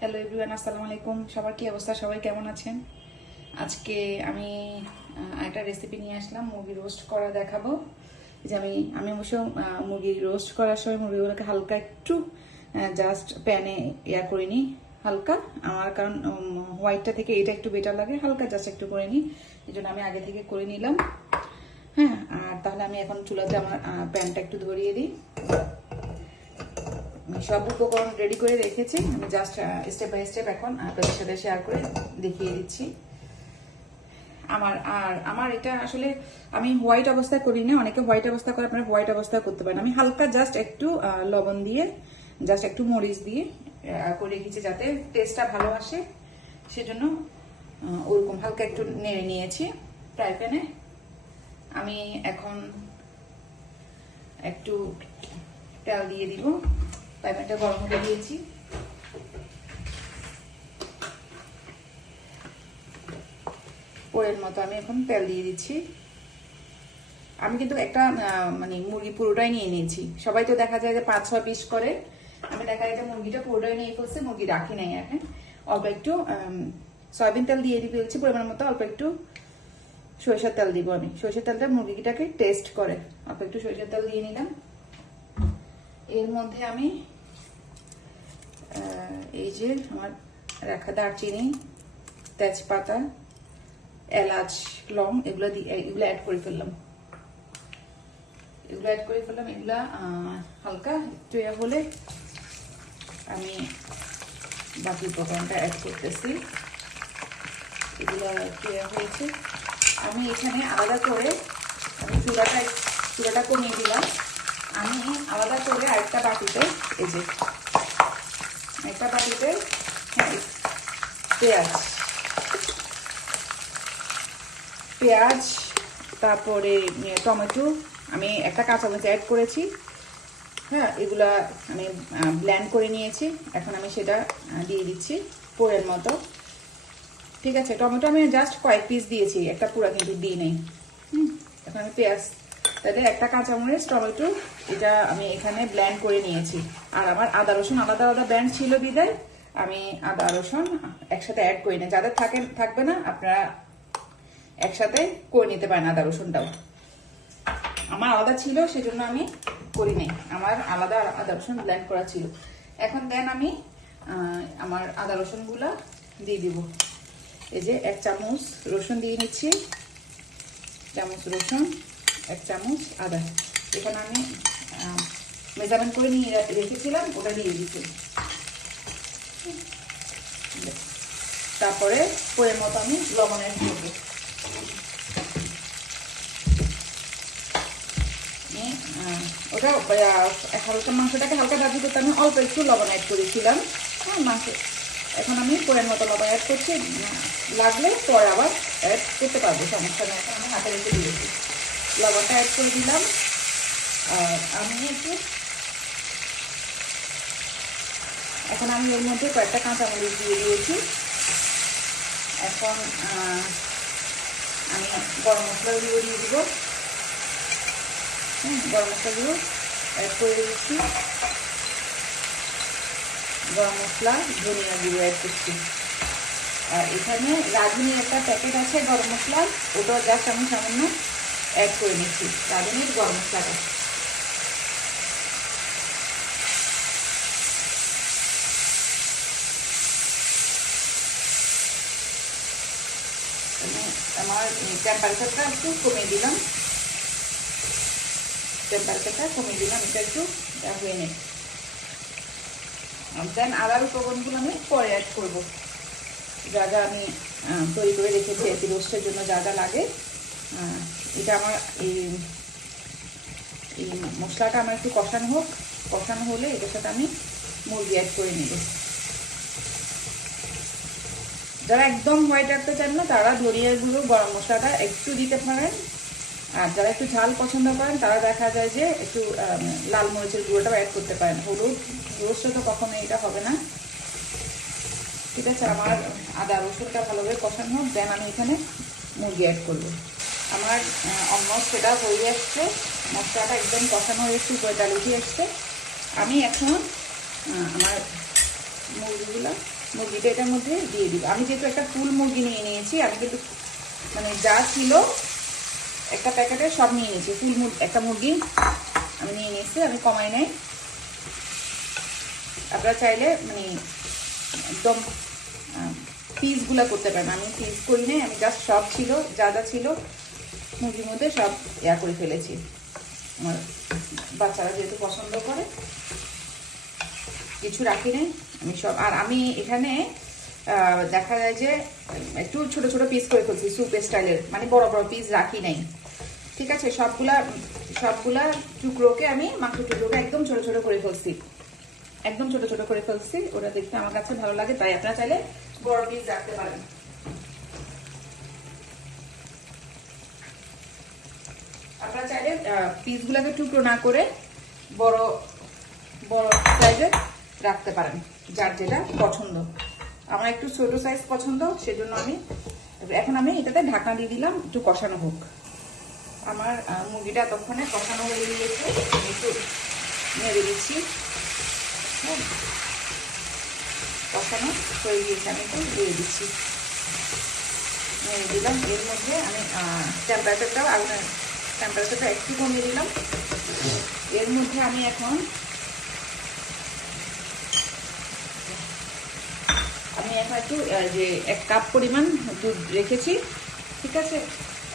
Hello everyone, আসসালামু আলাইকুম। সবার কি অবস্থা? সবাই কেমন আছেন? আজকে আমি একটা রেসিপি নিয়ে আসলাম, মুরগি রোস্ট করা দেখাবো। যে আমি অবশ্য মুরগি রোস্ট করার সময় মুরগিগুলোকে হালকা একটু জাস্ট প্যানে করে নিই হালকা। আমার কারণ হোয়াইটটা থেকে এটা একটু বেটার লাগে, হালকা জাস্ট একটু করে নিই, এই জন্য আমি আগে থেকে করে নিলাম। হ্যাঁ, আর তাহলে আমি এখন চুলাতে আমার প্যানটা একটু ধরিয়ে দিই। সব উপকরণ রেডি করে রেখেছি, আমি জাস্ট স্টেপ বাই স্টেপ এখন আপনাদের সাথে শেয়ার করে দেখিয়ে দিচ্ছি। আমার এটা আসলে আমি হোয়াইট অবস্থায় করি না, অনেকে হোয়াইট অবস্থা করে, আপনারা হোয়াইট অবস্থায় করতে পারেন। আমি হালকা জাস্ট একটু লবণ দিয়ে, জাস্ট একটু মরিচ দিয়ে করে রেখেছি যাতে টেস্টটা ভালো আসে, সেজন্য ওরকম হালকা একটু নেড়ে নিয়েছি ফ্রাই প্যানে। আমি এখন একটু তেল দিয়ে দিব, প্যানটা গরম হতে দিয়েছি। পোড়ের মতো আমি এখন তেল দিয়ে দিচ্ছি। আমি কিন্তু একটা মানে মুরগি পুরোটাই নিয়ে নিয়েছি। সবাই তো দেখা যায় যে 5-6 পিস করে, আমি দেখা যায় যে মুরগিটা পুরোটাই নিয়ে ফেলছি, মুরগি রাখি নাই। এখন অল্প একটু সয়াবিন তেল দিয়ে ফেলছি পরিমাণ মতো, অল্প একটু সরিষার তেল দিব। আমি সরিষার তেলটা মুরগিটাকে টেস্ট করে, অল্প একটু সরিষার তেল দিয়ে নিলাম। এর মধ্যে আমি এই যে আমার রাখা দারচিনি, তেজপাতা, এলাচ, লং এগুলো অ্যাড করে ফেললাম। এগুলা হালকা একটু হলে আমি বাকি উপকরণটা অ্যাড করতেছি। এগুলো একটু হয়েছে, আমি এখানে আলাদা করে আমি চুলাটা কমিয়ে দিলাম। আমি আলাদা করে আরেকটা বাটিতে, এই যে একটা বাটিতে পেঁয়াজ, তারপরে টমেটো, আমি একটা কাঁচামরিচ অ্যাড করেছি। হ্যাঁ, এগুলা আমি ব্লেন্ড করে নিয়েছি। এখন আমি সেটা দিয়ে দিচ্ছি পোড়ের মতো। ঠিক আছে, টমেটো আমি জাস্ট কয়েক পিস দিয়েছি, একটা পুরা কিন্তু দিই নেই। এখন আমি পেঁয়াজ, তাহলে একটা কাঁচামরিচ, টমেটো, এটা আমি এখানে ব্লেন্ড করে নিয়েছি। আর আমার আদা রসুন আলাদা আলাদা ব্লেন্ড ছিল বিদায় আমি আদা রসুন একসাথে অ্যাড করি না। যাদের থাকবে না আপনারা একসাথে করে নিতে পারেন আদা রসুনটাও। আমার আলাদা ছিল সেজন্য আমি করি নাই, আমার আলাদা আদা রসুন ব্লেন্ড করা ছিল। এখন দেন আমি আমার আদা রসুন গুলা দিয়ে দিব। এই যে 1 চামচ রসুন দিয়ে নিচ্ছি, চামচ রসুন, 1 চামচ আদা। এখানে আমি মেজারমেন্ট করে নিয়ে রেখেছিলাম, ওটা দিয়ে দিচ্ছি। তারপরে পরের মতো আমি লবণ অ্যাড করবো। ওটা হালকা মাংসটাকে হালকা ভাজি করতে আমি অল্প একটু লবণ অ্যাড করেছিলাম। হ্যাঁ, মাংস এখন আমি পরের মতো লবণ অ্যাড করছি, লাগলে পরে আবার অ্যাড করতে পারবো, সমস্যা নেই। এখন আমি হাতে রেখে দিয়েছি, লবণটা অ্যাড করে দিলাম। আর আমি এখন আমি এর মধ্যে কয়েকটা কাঁচামরিচ দিয়ে দিয়েছি। এখন আমি গরম মশলাগুলো দিয়ে দিব। গরম মশলাগুলো অ্যাড করে দিচ্ছি, গরম মশলা, ধনিয়া গুঁড়ো অ্যাড করছি। আর এখানে রাঁধুনি একটা প্যাকেট আছে গরম মশলা, ওটা জাস্ট আমি সামান্য অ্যাড করে নিচ্ছি, রাঁধুনির গরম মশলাটা। আমার টেম্পারেচারটা একটু কমিয়ে দিলাম, এটা একটু হয়ে নেই। দেন আদার উপকরণগুলো আমি পরে অ্যাড করবো, যা যা আমি তৈরি করে রেখেছি এটি রোস্টের জন্য যা যা লাগে। এটা আমার এই মশলাটা আমার একটু কষানো হোক, কষানো হলে এটার সাথে আমি মুরগি অ্যাড করে নেব। যারা একদম হোয়াইট রাখতে চান না তারা ধনিয়া গুঁড়ো, গরম মশলাটা একটু দিতে পারেন। আর যারা একটু ঝাল পছন্দ করেন তারা দেখা যায় যে একটু লাল মরিচের গুঁড়োটাও অ্যাড করতে পারেন। হলুদ রোস্টে তো কখনো এটা হবে না। ঠিক আছে, আমার আদা রসুনটা ভালোভাবে কষানো হোক, দেন আমি এখানে মুরগি অ্যাড করবো। আমার অলমোস্ট সেটা হয়ে আসছে, মশলাটা একদম কষানো হয়ে এসছে, উপরে ডাল উঠে এসছে। আমি এখন আমার মুরগিগুলো মুরগিটা এটার মধ্যে দিয়ে দিব। আমি যেহেতু একটা ফুল মুরগি নিয়ে নিয়েছি, আমি কিন্তু মানে যা ছিল একটা প্যাকেটে সব নিয়ে নিয়েছি। ফুল একটা মুরগি আমি নিয়ে নিয়েছি, আমি কমাই নাই। আপনারা চাইলে মানে একদম পিসগুলো করতে পারেন। আমি পিস করি নাই, আমি জাস্ট সব ছিল যা যা ছিল মুরগির মধ্যে সব করে ফেলেছি। আমার বাচ্চারা যেহেতু পছন্দ করে কিছু রাখি নাই আমি সব। আর আমি এখানে দেখা যায় যে একটু ছোট ছোট পিস করে ফেলছি স্যুপ স্টাইলের, মানে বড় বড় পিস রাখি নাই। ঠিক আছে, সবগুলা টুকরোকে আমি মাংস টুকরোকে একদম ছোট ছোট করে ফেলছি, একদম ছোট ছোট করে ফেলছি। ওটা দেখতে আমার কাছে ভালো লাগে, তাই আপনারা চাইলে বড় পিস রাখতে পারেন। আপনারা চাইলে পিসগুলোকে টুকরো না করে বড় বড় সাইজের রাখতে পারেন, যার যেটা পছন্দ। আমার একটু ছোট সাইজ পছন্দ, সেজন্য এখন আমি এটাতে ঢাকনা দিয়ে দিলাম একটু কষানো হোক। আমার মুরগিটা ততক্ষণে কষানো হয়ে গিয়েছে, একটু নেড়ে দিচ্ছি। হ্যাঁ, কষানো হয়ে গিয়েছে, আমি একটু দিয়ে দিচ্ছি, নেড়ে দিলাম। এর মধ্যে আমি টেম্পারেচারটা একটু কমিয়ে দিলাম। এর মধ্যে আমি এখন একটু যে 1 কাপ পরিমাণ দুধ রেখেছি। ঠিক আছে,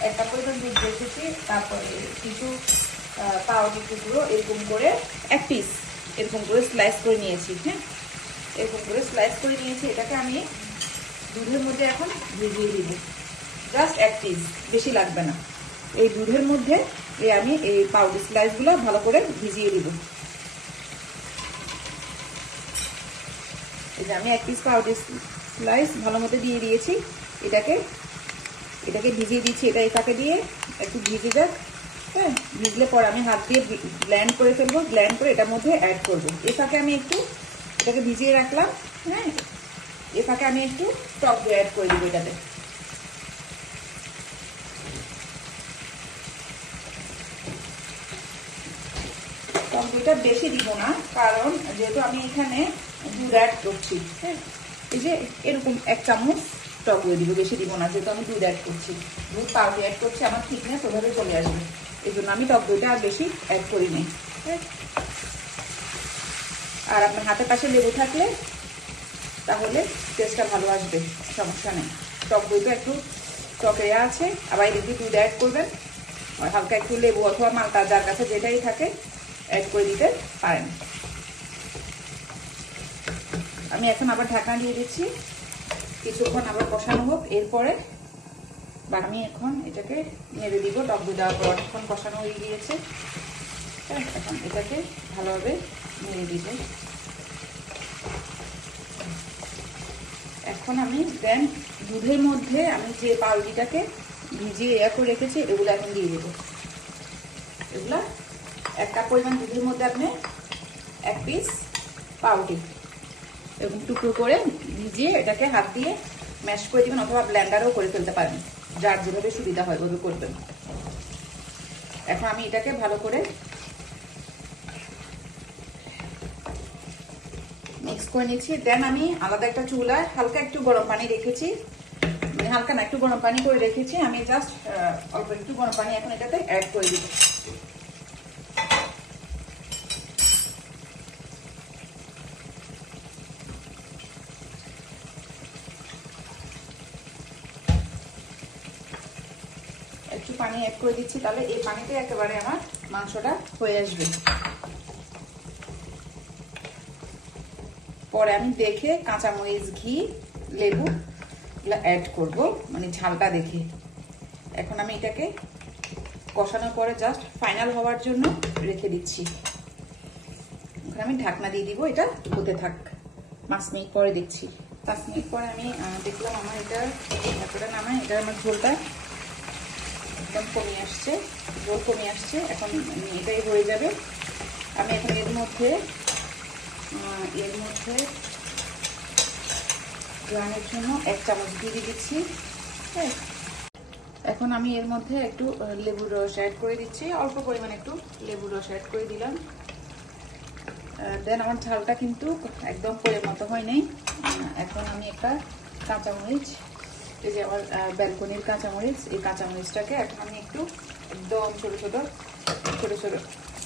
1 কাপ পরিমাণ দুধ রেখেছি। তারপরে কিছু পাউরুটি টুকরো এরকম করে 1 পিস এরকম করে স্লাইস করে নিয়েছি। হ্যাঁ, এরকম করে স্লাইস করে নিয়েছি। এটাকে আমি দুধের মধ্যে এখন ভিজিয়ে দিব, জাস্ট 1 পিস, বেশি লাগবে না। এই দুধের মধ্যে আমি এই পাউরুটি স্লাইসগুলো ভালো করে ভিজিয়ে দিব। এই যে আমি 1 পিস পাউরুটি স্লাইস ভালো মতো দিয়ে দিয়েছি। এটাকে ভিজিয়ে দিচ্ছি। এটা এটাকে দিয়ে একটু ভিজে যাক। হ্যাঁ, ভিজলে পর আমি হাত দিয়ে ব্লেন্ড করে ফেলবো। ব্লেন্ড করে এটার মধ্যে অ্যাড করবো। এটাকে আমি একটু এটাকে ভিজিয়ে রাখলাম। হ্যাঁ, এটাকে আমি একটু টক দই অ্যাড করে দিব এটাতে। টক দইটা বেশি দিব না, কারণ যেহেতু আমি এখানে দুধ অ্যাড করছি। হ্যাঁ, এই যে এরকম 1 চামচ টক দই দিব, বেশি দিব না, যেহেতু আমি দুধ অ্যাড করছি। দুধ পাউডার অ্যাড করছি, আমার থিকনেস ওভাবে চলে আসবে। এই জন্য আমি টক দইটা আর বেশি অ্যাড করি নাই। আর আপনার হাতের পাশে লেবু থাকলে তাহলে টেস্টটা ভালো আসবে, সমস্যা নেই। টক দইটা একটু টকে আছে, আবার এদিকে দুধ অ্যাড করবেন, আর হালকা একটু লেবু অথবা মালটা যার কাছে যেটাই থাকে অ্যাড করে দিতে পারেন। আমি এখন আবার ঢাকনা দিয়ে দিচ্ছি, কিছুক্ষণ আবার কষানো হোক। এরপরে আমি এখন এটাকে নেড়ে দিব। টক দই দেওয়ার পর অনেকক্ষণ কষানো হয়ে গিয়েছে। এখন এটাকে ভালোভাবে নেড়ে দিব। এখন আমি দেন দুধের মধ্যে আমি যে পাউরুটিটাকে ভিজিয়ে করে রেখেছি এগুলো এখন দিয়ে দেবো। এগুলা 1 কাপ পরিমাণ দুধের মধ্যে আপনি 1 পিস পাউরুটি এরকম টুকরো করে ভিজিয়ে এটাকে হাত দিয়ে ম্যাশ করে দিবেন, অথবা ব্লেন্ডারও করে ফেলতে পারেন, যার যেভাবে সুবিধা হয় ওইভাবে করবেন। এখন আমি এটাকে ভালো করে মিক্স করে নিচ্ছি। দেন আমি আলাদা একটা চুলায় হালকা একটু গরম পানি রেখেছি, মানে হালকা না, একটু গরম পানি করে রেখেছি। আমি জাস্ট অল্প একটু গরম পানি এখন এটাতে অ্যাড করে দিব। একটু পানি অ্যাড করে দিচ্ছি, তাহলে এই পানিতে একেবারে আমার মাংসটা হয়ে আসবে। পরে আমি দেখে কাঁচামরিচ, ঘি, লেবু এগুলো অ্যাড করব, মানে ঝালটা দেখে। এখন আমি এটাকে কষানোর পরে জাস্ট ফাইনাল হওয়ার জন্য রেখে দিচ্ছি। এখন আমি ঢাকনা দিয়ে দিব, এটা হতে থাক। 5 মিনিট পরে দেখছি। 5 মিনিট পরে আমি দেখলাম আমার এটা ঢাকনাটা নামায়, এটা আমার ঝোলটা একদম কমে আসছে, ঝোল কমে আসছে। এখন এটাই হয়ে যাবে। আমি এখন এর মধ্যে গ্রামের জন্য 1 চামচ দিয়ে দিচ্ছি। হ্যাঁ, এখন আমি এর মধ্যে একটু লেবুর রস অ্যাড করে দিচ্ছি, অল্প পরিমাণে একটু লেবুর রস অ্যাড করে দিলাম। দেন আমার ঝালটা কিন্তু একদম পরের মতো হয় নাই। এখন একটা কাঁচামরিচ, এই যে আমার ব্যালকনির কাঁচামরিচ, এই কাঁচামরিচটাকে এখন আমি একটু একদম ছোট ছোট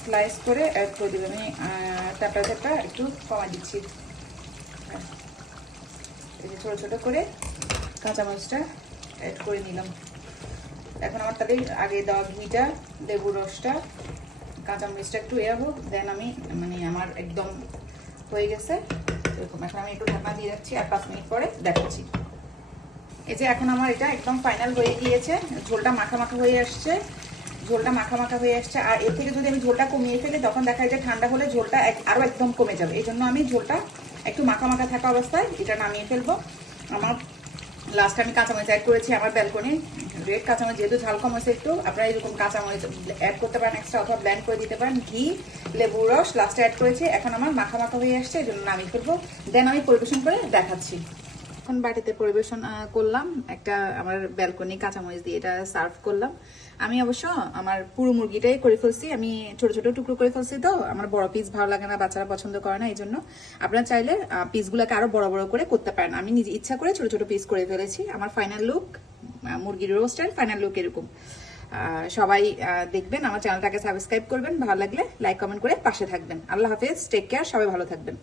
স্লাইস করে অ্যাড করে দেবো। আমি টেম্পারেচারটা একটু কমাই দিচ্ছি। এই যে ছোট ছোট করে কাঁচামরিচটা অ্যাড করে নিলাম। এখন আমার তাদের আগে দেওয়া ঘিটা, লেবুর রসটা, কাঁচামরিচটা একটু হোক, দেন আমি মানে আমার একদম হয়ে গেছে এরকম। এখন আমি একটু ঢাকা দিয়ে রাখছি আর 5 মিনিট পরে দেখাচ্ছি। এই যে এখন আমার এটা একদম ফাইনাল হয়ে গিয়েছে, ঝোলটা মাখা মাখা হয়ে আসছে, আর এর থেকে যদি আমি ঝোলটা কমিয়ে ফেলি তখন দেখা যায় যে ঠান্ডা হলে ঝোলটা আরও একদম কমে যাবে। এই জন্য আমি ঝোলটা একটু মাখা মাখা থাকা অবস্থায় এটা নামিয়ে ফেলবো। আমার লাস্টে আমি কাঁচামরিচ অ্যাড করেছি, আমার ব্যালকনি রেড কাঁচামরিচ, যেহেতু ঝাল কম হয়েছে একটু, আপনারা এরকম কাঁচামরিচ অ্যাড করতে পারেন এক্সট্রা, অথবা ব্লেন্ড করে দিতে পারেন। ঘি, লেবুর রস লাস্টে অ্যাড করেছি। এখন আমার মাখা মাখা হয়ে আসছে, এই জন্য নামিয়ে ফেলবো, দেন আমি পরিবেশন করে দেখাচ্ছি। এখন বাটিতে পরিবেশন করলাম, একটা আমার ব্যালকনি কাঁচামরিচ দিয়ে এটা সার্ভ করলাম। আমি অবশ্য আমার পুরো মুরগিটাই করে ফেলছি, আমি ছোট ছোট টুকরো করে ফেলছি, তো আমার বড় পিস ভালো লাগে না, বাচ্চারা পছন্দ করে না, এই জন্য আপনারা চাইলে পিসগুলোকে আরো বড় বড় করে করতে পারেন। আমি নিজে ইচ্ছা করে ছোট ছোট পিস করে ফেলেছি। আমার ফাইনাল লুক, মুরগির রোস্টের ফাইনাল লুক এরকম। সবাই দেখবেন, আমার চ্যানেলটাকে সাবস্ক্রাইব করবেন, ভালো লাগলে লাইক কমেন্ট করে পাশে থাকবেন। আল্লাহ হাফেজ, টেক কেয়ার, সবাই ভালো থাকবেন।